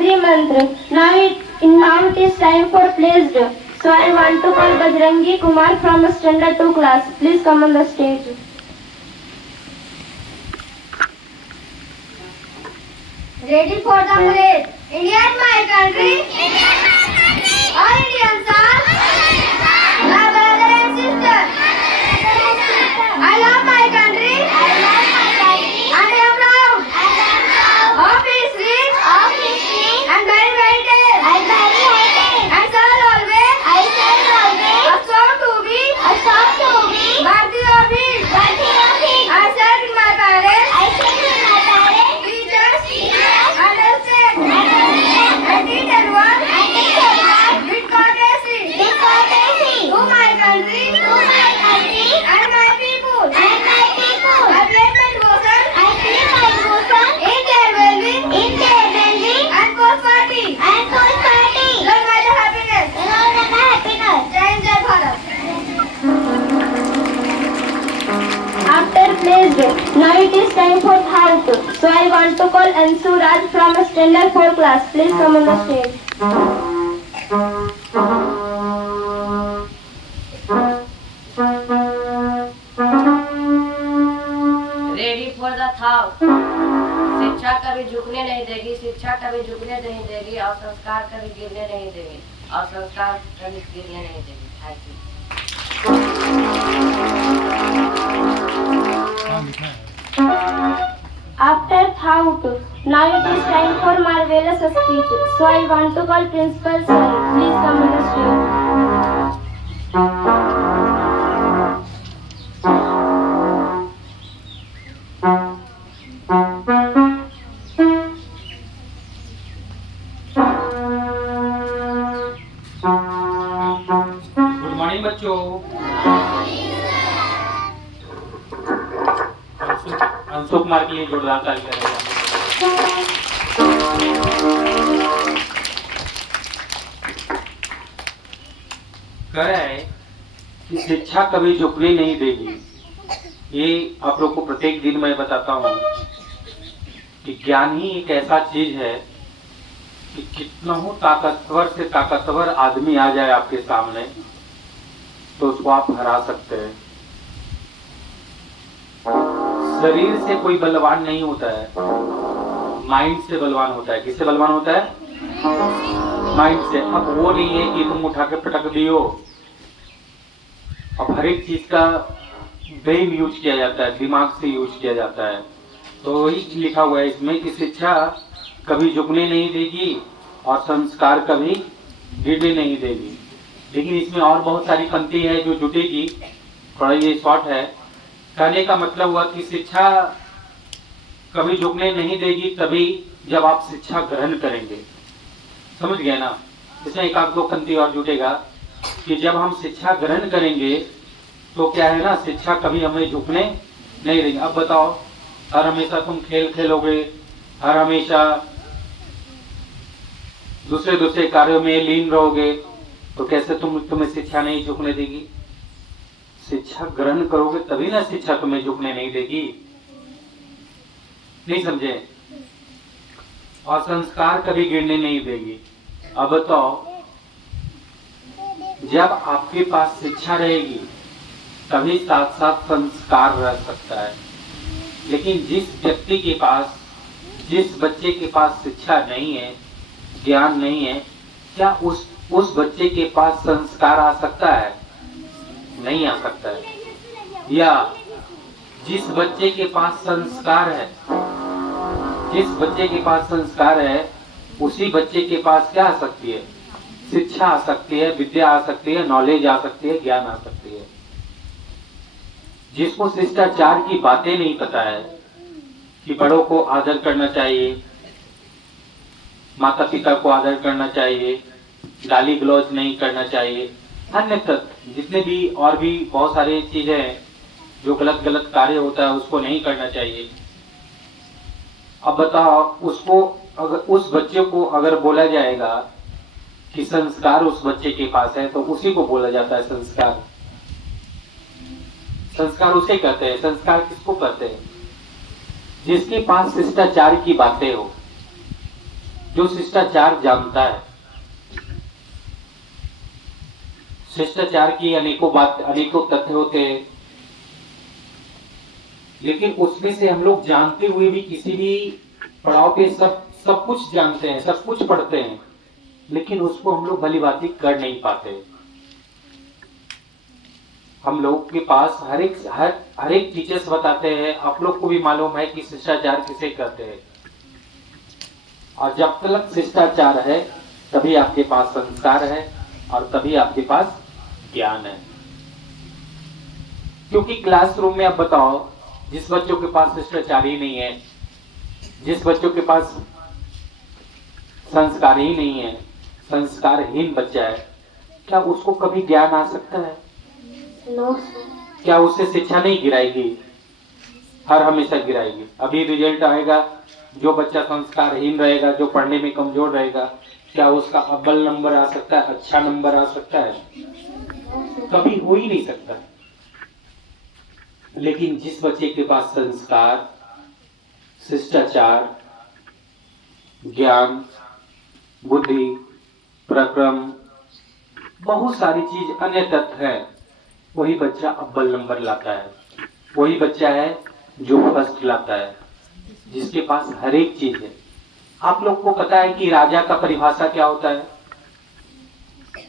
Gayatri Mantra. Now it is time for pledge. So I want to call Bajrangi Kumar from Standard 2 class. Please come on the stage. Ready for the pledge. India is my country. All Indians are my brother and sister. I love my country. And I am proud of its rich and very heritage. And shall always aspire to be worthy of it. I said in my parents, teachers, understand, and teach everyone with courtesy to my country and my people. I place my devotion in their well-being and prosperity. Lord, my happiness. Jai Hind, Jai Bharat. After pledge, now it is time for thought. So I want to call Ansu Raj from Standard 4 class. Please come on the stage. Ready for the थाव। शिक्षा कभी झुकने नहीं देगी, शिक्षा कभी झुकने नहीं देगी, और संस्कार कभी गिरने नहीं देगी, और संस्कार कभी गिरने नहीं देगी। Thank you. After thought, now it is time for marvelous speech. So I want to call Principal Sir. Please come on the stage. Good morning बच्चों। अंशु कुमार के लिए जोरदार ताली करेगा। कह रहा है कि शिक्षा कभी झुकने नहीं देगी। ये आप लोग को प्रत्येक दिन मैं बताता हूँ कि ज्ञान ही एक ऐसा चीज है कि कितना हो ताकतवर से ताकतवर आदमी आ जाए आपके सामने तो उसको आप हरा सकते हैं। शरीर से कोई बलवान नहीं होता है, माइंड से बलवान होता है। किससे बलवान होता है? माइंड से। अब वो नहीं है कि तुम उठा के पटक दियो। अब हर एक चीज का ब्रेन यूज किया जाता है, दिमाग से यूज किया जाता है। तो वही लिखा हुआ है इसमें कि शिक्षा कभी झुकने नहीं देगी और संस्कार कभी गिरने नहीं देगी। लेकिन इसमें और बहुत सारी पंक्ति है जो जुटेगी। थोड़ा ये शॉर्ट है। कहने का मतलब हुआ कि शिक्षा कभी झुकने नहीं देगी तभी जब आप शिक्षा ग्रहण करेंगे। समझ गए ना? इसमें एक आध दो पंक्ति और जुटेगा कि जब हम शिक्षा ग्रहण करेंगे तो क्या है ना, शिक्षा कभी हमें झुकने नहीं देगी। अब बताओ, हर हमेशा तुम खेल खेलोगे, हर हमेशा दूसरे कार्यों में लीन रहोगे तो कैसे तुम्हें शिक्षा नहीं झुकने देगी? शिक्षा ग्रहण करोगे तभी ना शिक्षा तुम्हें झुकने नहीं देगी। नहीं समझे? और संस्कार कभी गिरने नहीं देगी। अब बताओ, जब आपके पास शिक्षा रहेगी तभी साथ साथ संस्कार रह सकता है। लेकिन जिस व्यक्ति के पास, जिस बच्चे के पास शिक्षा नहीं है, ज्ञान नहीं है, क्या उस बच्चे के पास संस्कार आ सकता है? नहीं आ सकता है। या जिस बच्चे के पास संस्कार है, जिस बच्चे के पास संस्कार है उसी बच्चे के पास क्या आ सकती है? शिक्षा आ सकती है, विद्या आ सकती है, नॉलेज आ सकती है, ज्ञान आ सकती है। जिसको शिष्टाचार की बातें नहीं पता है कि बड़ों को आदर करना चाहिए, माता पिता को आदर करना चाहिए, गाली गलौज नहीं करना चाहिए, अन्य तत्व जितने भी और भी बहुत सारी चीजें हैं जो गलत कार्य होता है उसको नहीं करना चाहिए। अब बताओ, उसको अगर उस बच्चे को अगर बोला जाएगा कि संस्कार उस बच्चे के पास है तो उसी को बोला जाता है संस्कार। संस्कार उसे कहते हैं। संस्कार किसको कहते हैं? जिसके पास शिष्टाचार की बातें हो। जो शिष्टाचार जानता है। शिष्टाचार की अनेकों तथ्य होते हैं, लेकिन उसमें से हम लोग जानते हुए भी किसी भी पड़ाव पे सब कुछ जानते हैं, सब कुछ पढ़ते हैं, लेकिन उसको हम लोग भलीभांति कर नहीं पाते। हम लोग के पास हर एक टीचर्स बताते हैं, आप लोग को भी मालूम है कि शिष्टाचार किसे कहते हैं। और जब तक शिष्टाचार है तभी आपके पास संस्कार है और तभी आपके पास ज्ञान है। क्योंकि क्लासरूम में आप बताओ, जिस बच्चों के पास शिष्टाचार ही नहीं है, जिस बच्चों के पास संस्कार ही नहीं है, संस्कारहीन बच्चा है, क्या उसको कभी ज्ञान आ सकता है? नो। क्या उससे शिक्षा नहीं गिराएगी? हर हमेशा गिराएगी। अभी रिजल्ट आएगा, जो बच्चा संस्कारहीन रहेगा, जो पढ़ने में कमजोर रहेगा, क्या उसका अव्वल नंबर आ सकता है, अच्छा नंबर आ सकता है? कभी हो ही नहीं सकता। लेकिन जिस बच्चे के पास संस्कार, शिष्टाचार, ज्ञान, बुद्धि, पराक्रम, बहुत सारी चीज अन्य तत्व है, वही बच्चा अव्वल नंबर लाता है। वही बच्चा है जो फर्स्ट लाता है, जिसके पास हर एक चीज है। आप लोग को पता है कि राजा का परिभाषा क्या होता है?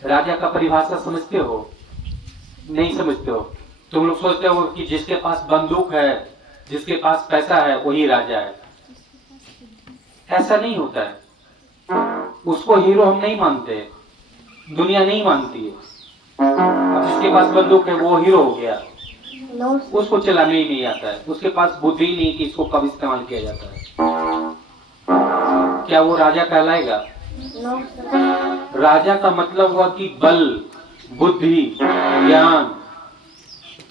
राजा का परिभाषा समझते हो? नहीं समझते हो? तुम लोग सोचते हो कि जिसके पास बंदूक है, जिसके पास पैसा है, वही राजा है। ऐसा नहीं होता है। उसको हीरो हम नहीं मानते, दुनिया नहीं मानती है। अब जिसके पास बंदूक है वो हीरो हो गया, उसको चलाने ही नहीं आता है, उसके पास बुद्धि नहीं कि इसको कब इस्तेमाल किया जाता है। क्या वो राजा कहलाएगा? राजा का मतलब हुआ कि बल, बुद्धि, ज्ञान,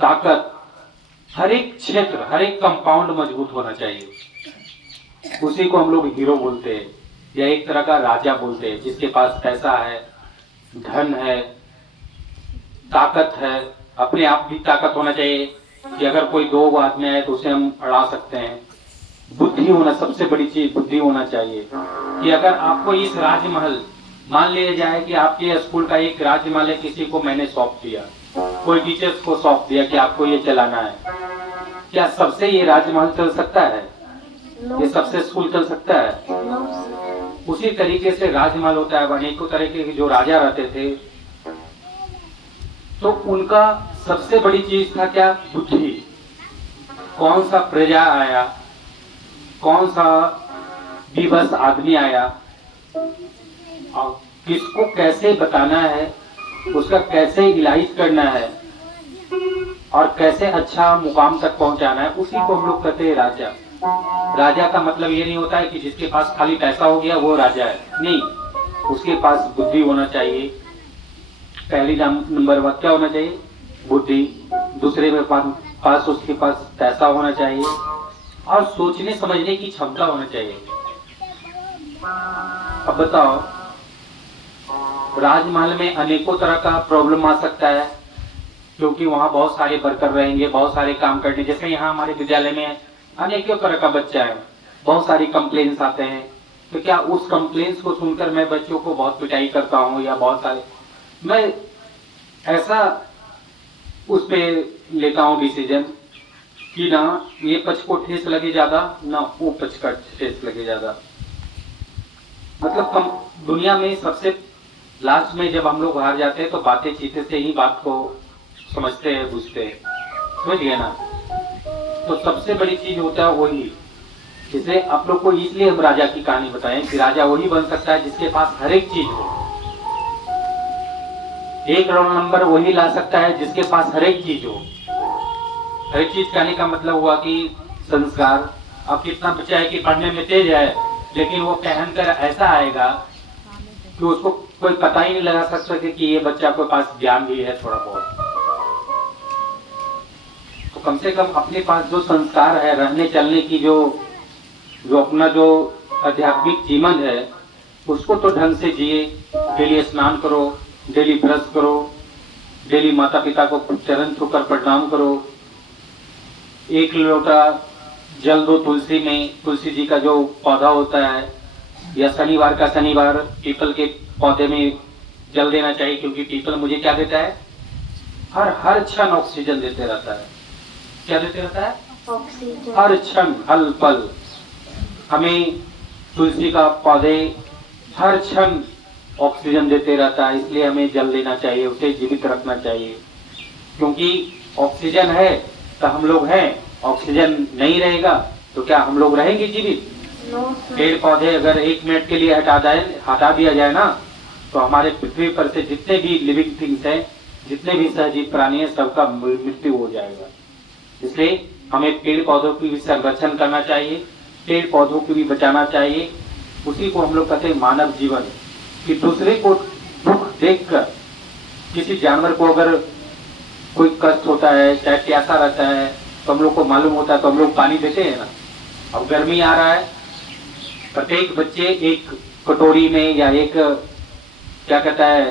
ताकत, हर एक क्षेत्र, हर एक कंपाउंड मजबूत होना चाहिए। उसी को हम लोग हीरो बोलते हैं, या एक तरह का राजा बोलते हैं। जिसके पास पैसा है, धन है, ताकत है, अपने आप भी ताकत होना चाहिए कि अगर कोई दो आदमी आए तो उसे हम अड़ा सकते हैं। बुद्धि होना, सबसे बड़ी चीज बुद्धि होना चाहिए कि अगर आपको इस राजमहल, मान लिया जाए कि आपके स्कूल का एक राजमहल है, किसी को मैंने सौंप दिया, कोई टीचर्स को सौंप दिया कि आपको ये चलाना है, क्या सबसे ये राजमहल चल सकता है? ये सबसे स्कूल चल सकता है? उसी तरीके से राजमहल होता है। अनेकों तरीके के जो राजा रहते थे, तो उनका सबसे बड़ी चीज था क्या? बुद्धि। कौन सा प्रजा आया, कौन सा विवश आदमी आया, और किसको कैसे बताना है, उसका कैसे इलाज करना है, और कैसे अच्छा मुकाम तक पहुंचाना है, उसी को हम लोग कहते हैं राजा। राजा का मतलब ये नहीं होता है कि जिसके पास खाली पैसा हो गया वो राजा है, नहीं। उसके पास बुद्धि होना चाहिए। पहली नंबर बात क्या होना चाहिए? बुद्धि। दूसरे में पास उसके पास पैसा होना चाहिए और सोचने समझने की क्षमता होना चाहिए। अब बताओ, राजमहल में अनेकों तरह का प्रॉब्लम आ सकता है, क्योंकि वहाँ बहुत सारे वर्कर रहेंगे, बहुत सारे काम करने। जैसे यहाँ हमारे विद्यालय में अनेकों तरह का बच्चा है, बहुत सारी कंप्लेंट्स आते हैं, तो क्या उस कंप्लेंट्स को सुनकर मैं बच्चों को बहुत पिटाई करता हूँ, या बहुत सारे मैं ऐसा उस पे लेता हूँ डिसीजन कि ना ये पक्ष को ठेस लगे ज्यादा, ना वो पक्ष का ठेस लगे ज्यादा। मतलब दुनिया में सबसे लास्ट में जब हम लोग हार जाते हैं तो बातें चीते से ही बात को समझते हैं, बुझते हैं, समझ गए ना? तो सबसे बड़ी चीज होता है वही। जैसे आप लोग को इसलिए हम राजा की कहानी बताएं कि राजा वही बन सकता है जिसके पास हर एक चीज हो। एक रोल नंबर वही ला सकता है जिसके पास हर एक चीज हो। हर एक चीज कहने का मतलब हुआ कि संस्कार। अब कितना बच्चा है कि पढ़ने में तेज है, लेकिन वो पहनकर ऐसा आएगा कि उसको कोई पता ही नहीं लगा सकता कि ये बच्चा के पास ज्ञान भी है थोड़ा बहुत। तो कम से कम अपने पास जो संस्कार है, रहने चलने की जो अपना जो आध्यात्मिक जीवन है, उसको तो ढंग से जिए। डेली स्नान करो, डेली ब्रश करो, डेली माता पिता को चरण छूकर प्रणाम करो, एक लोटा जल दो तुलसी में, तुलसी जी का जो पौधा होता है या शनिवार का शनिवार पीपल के पौधे में जल देना चाहिए, क्योंकि पीपल मुझे क्या देता है, हर क्षण ऑक्सीजन देते रहता है। क्या देते रहता है? ऑक्सीजन। हर क्षण हल पल हमें तुलसी का पौधे हर क्षण ऑक्सीजन देते रहता है, इसलिए हमें जल देना चाहिए, उसे जीवित रखना चाहिए। क्योंकि ऑक्सीजन है तो हम लोग हैं, ऑक्सीजन नहीं रहेगा तो क्या हम लोग रहेंगे जीवित? पेड़ पौधे अगर 1 मिनट के लिए हटा दिया जाए ना, तो हमारे पृथ्वी पर से जितने भी लिविंग थिंग्स हैं, जितने भी सजीव प्राणी हैं, सबका मृत्यु हो जाएगा। इसलिए हमें पेड़ पौधों की भी संरक्षण करना चाहिए, पेड़ पौधों को भी बचाना चाहिए। उसी को हम लोग कहते हैं मानव जीवन, कि दूसरे को दुख देखकर, किसी जानवर को अगर कोई कष्ट होता है, चाहे प्यासा रहता है, तो हम लोग को मालूम होता है, तो हम लोग पानी देते हैं ना। अब गर्मी आ रहा है, प्रत्येक बच्चे एक कटोरी में या एक क्या कहता है,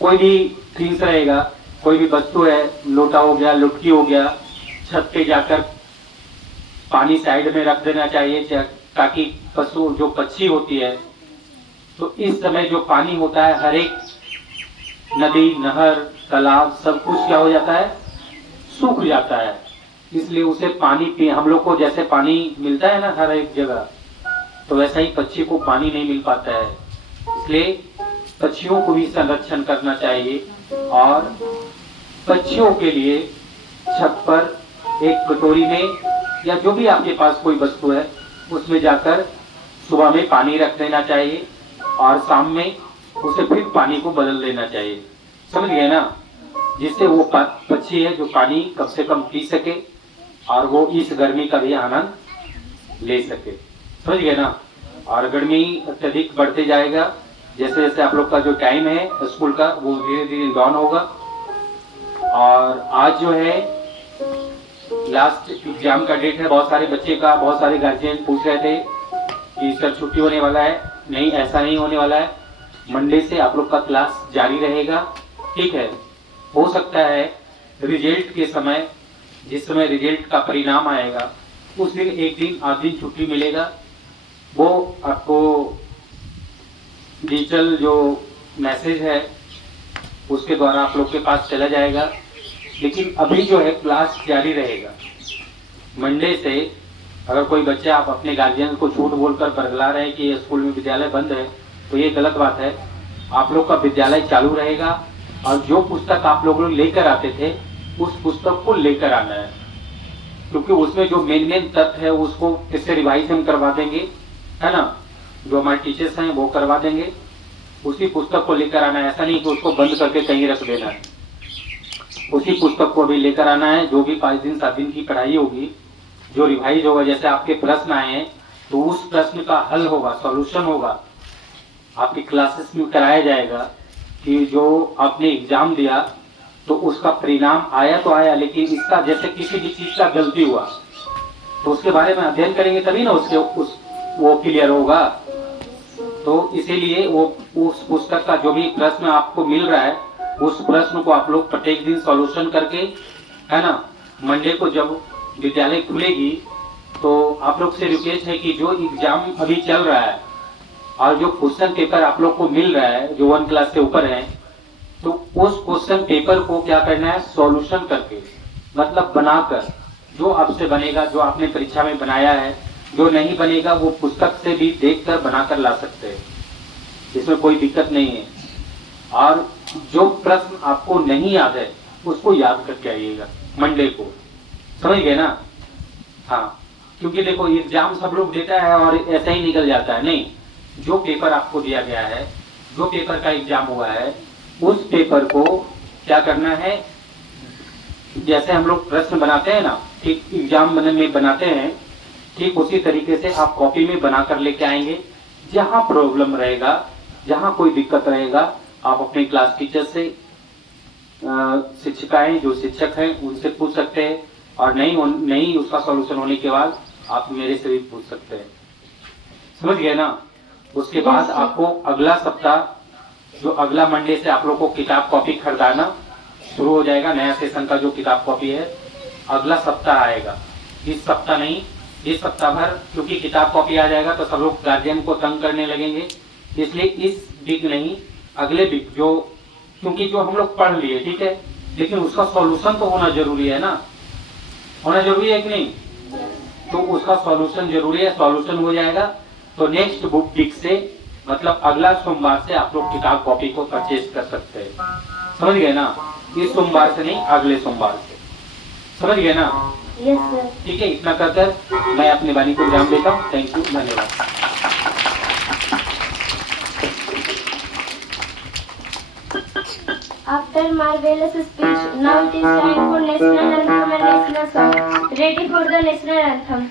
कोई भी थिंग्स रहेगा, कोई भी वस्तु है, लोटा हो गया, लुटकी हो गया, छत पे जाकर पानी साइड में रख देना चाहिए, ताकि पशु जो पक्षी होती है, तो इस समय जो पानी होता है, हर एक नदी, नहर, तालाब सब कुछ क्या हो जाता है, सूख जाता है। इसलिए उसे पानी हम लोग को जैसे पानी मिलता है ना हर एक जगह, तो वैसा ही पक्षी को पानी नहीं मिल पाता है। इसलिए पक्षियों को भी संरक्षण करना चाहिए, और पक्षियों के लिए छत पर एक कटोरी में या जो भी आपके पास कोई वस्तु है, उसमें जाकर सुबह में पानी रख देना चाहिए, और शाम में उसे फिर पानी को बदल देना चाहिए। समझ गए ना? जिससे वो पक्षी है जो पानी कम से कम पी सके, और वो इस गर्मी का भी आनंद ले सके। समझ गए ना? और गर्मी अत्यधिक बढ़ते जाएगा, जैसे जैसे आप लोग का जो टाइम है स्कूल का, वो धीरे धीरे डाउन होगा। और आज जो है लास्ट एग्जाम का डेट है, बहुत सारे बच्चे का, बहुत सारे गार्जियन पूछ रहे थे कि सर छुट्टी होने वाला है। नहीं, ऐसा नहीं होने वाला है। मंडे से आप लोग का क्लास जारी रहेगा, ठीक है। हो सकता है रिजल्ट के समय, जिस समय रिजल्ट का परिणाम आएगा, उस दिन एक दिन आध दिन छुट्टी मिलेगा, वो आपको डिजिटल जो मैसेज है उसके द्वारा आप लोग के पास चला जाएगा। लेकिन अभी जो है क्लास जारी रहेगा। मंडे से अगर कोई बच्चा, आप अपने गार्जियन को झूठ बोलकर बरगला रहे हैं कि स्कूल में विद्यालय बंद है, तो ये गलत बात है। आप लोग का विद्यालय चालू रहेगा, और जो पुस्तक आप लोग लेकर आते थे, उस पुस्तक को लेकर आना है, क्योंकि उसमें जो मेन तथ्य है उसको इससे रिवाइज हम करवा देंगे, है ना। जो हमारे टीचर्स हैं वो करवा देंगे। उसी पुस्तक को लेकर आना है, ऐसा नहीं कि उसको बंद करके कहीं रख देना है। उसी पुस्तक को भी लेकर आना है। जो भी 5 दिन 7 दिन की पढ़ाई होगी, जो रिवाइज होगा, जैसे आपके प्रश्न आए हैं तो उस प्रश्न का हल होगा, सॉल्यूशन होगा, आपकी क्लासेस में कराया जाएगा कि जो आपने एग्जाम दिया तो उसका परिणाम आया तो आया, लेकिन इसका जैसे किसी भी चीज का गलती हुआ तो उसके बारे में अध्ययन करेंगे तभी ना वो क्लियर होगा। तो इसीलिए वो उस पुस्तक का जो भी प्रश्न आपको मिल रहा है, उस प्रश्न को आप लोग प्रत्येक दिन सॉल्यूशन करके, है ना, मंडे को जब विद्यालय खुलेगी तो आप लोग से रिक्वेस्ट है कि जो एग्जाम अभी चल रहा है और जो क्वेश्चन पेपर आप लोग को मिल रहा है जो 1 क्लास से ऊपर है, तो उस क्वेश्चन पेपर को क्या करना है, सॉल्यूशन करके, मतलब बनाकर, जो आपसे बनेगा, जो आपने परीक्षा में बनाया है, जो नहीं बनेगा वो पुस्तक से भी देखकर बनाकर ला सकते हैं, इसमें कोई दिक्कत नहीं है। और जो प्रश्न आपको नहीं याद है उसको याद करके आइएगा मंडे को, समझ गए ना? हाँ, क्योंकि देखो एग्जाम सब लोग देता है और ऐसा ही निकल जाता है, नहीं। जो पेपर आपको दिया गया है, जो पेपर का एग्जाम हुआ है, उस पेपर को क्या करना है, जैसे हम लोग प्रश्न बनाते हैं ना, ठीक एग्जाम में बनाते हैं, ठीक उसी तरीके से आप कॉपी में बनाकर लेके आएंगे। जहां प्रॉब्लम रहेगा, जहां कोई दिक्कत रहेगा, आप अपने क्लास टीचर से, शिक्षिकाएं जो शिक्षक हैं उनसे पूछ सकते हैं, और नहीं उसका सॉल्यूशन होने के बाद आप मेरे से भी पूछ सकते हैं, समझ गए ना? उसके बाद आपको अगला सप्ताह, जो अगला मंडे से आप लोग को किताब कॉपी खरीदाना शुरू हो जाएगा। नया सेशन का जो किताब कॉपी है अगला सप्ताह आएगा, इस सप्ताह नहीं, इस सप्ताह भर क्योंकि किताब कॉपी आ जाएगा तो सब लोग गार्जियन को तंग करने लगेंगे, इसलिए इस वीक नहीं अगले वीक जो, क्योंकि जो हम लोग पढ़ लिए ठीक है, लेकिन उसका सॉल्यूशन तो होना जरूरी है ना, होना जरूरी है कि नहीं? तो उसका सॉल्यूशन जरूरी है, सॉल्यूशन हो जाएगा तो नेक्स्ट बुक वीक से मतलब अगला सोमवार से आप लोग किताब कॉपी को परचेज कर सकते हैं। समझ गए ना? इस सोमवार से नहीं, अगले सोमवार से। समझ गए ना? Yes, sir. ठीक है, इतना कर मैं अपनी वाणी को विराम देता हूँ। थैंक यू, धन्यवाद। After marvelous speech, now it is time for national anthem and national song. Ready for the national anthem.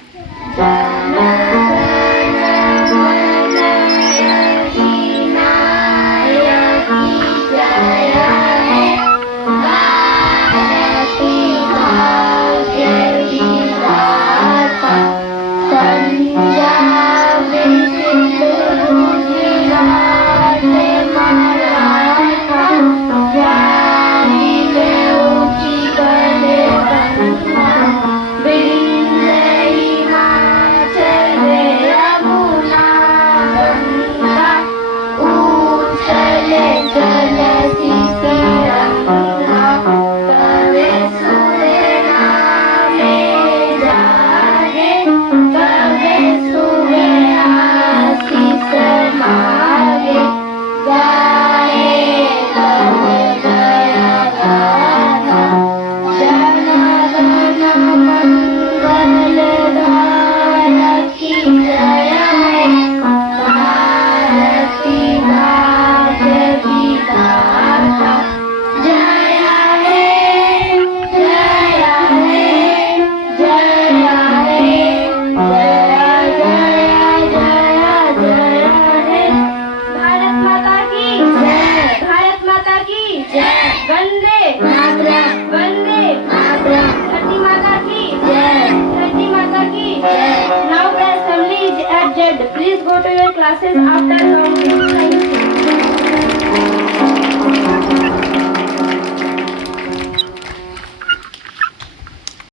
Now the assembly is adjourned. Please go to your classes after long.